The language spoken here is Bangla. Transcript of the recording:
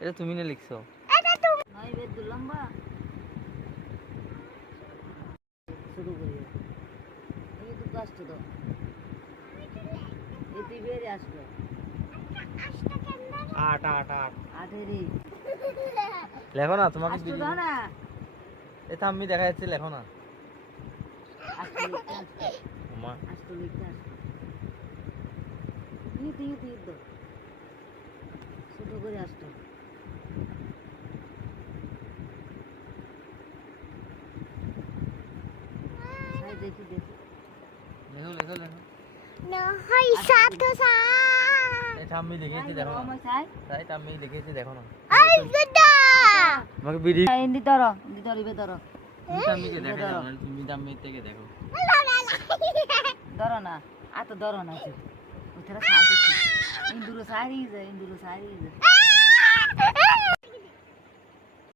এটা তুমি না লিখছো? লম্বা শুরু করি এই তো গাছটা দাও এতে বেড়ে আসবে 8 লেখো না তোমাকে আসতো দাও না এটা আমি দেখা যাচ্ছে লেখো না আসতো লিখতে আসতো মা আসতো লিখতে আসতো ঈদ দাও ছোট করে আসতো দেখি লেখো নহয় সাতো সা এটা আমি লিখেছি দেখো না তাই তো আমি লিখেছি দেখো না আই গদা তোমাকে বিড়ি হিন্দি ধরো ইবে ধরো তুমি কে দেখো না তুমি দামি থেকে দেখো ধরো না আ তো ধরো না ওইটা সাইড ইন্দুলো সাইড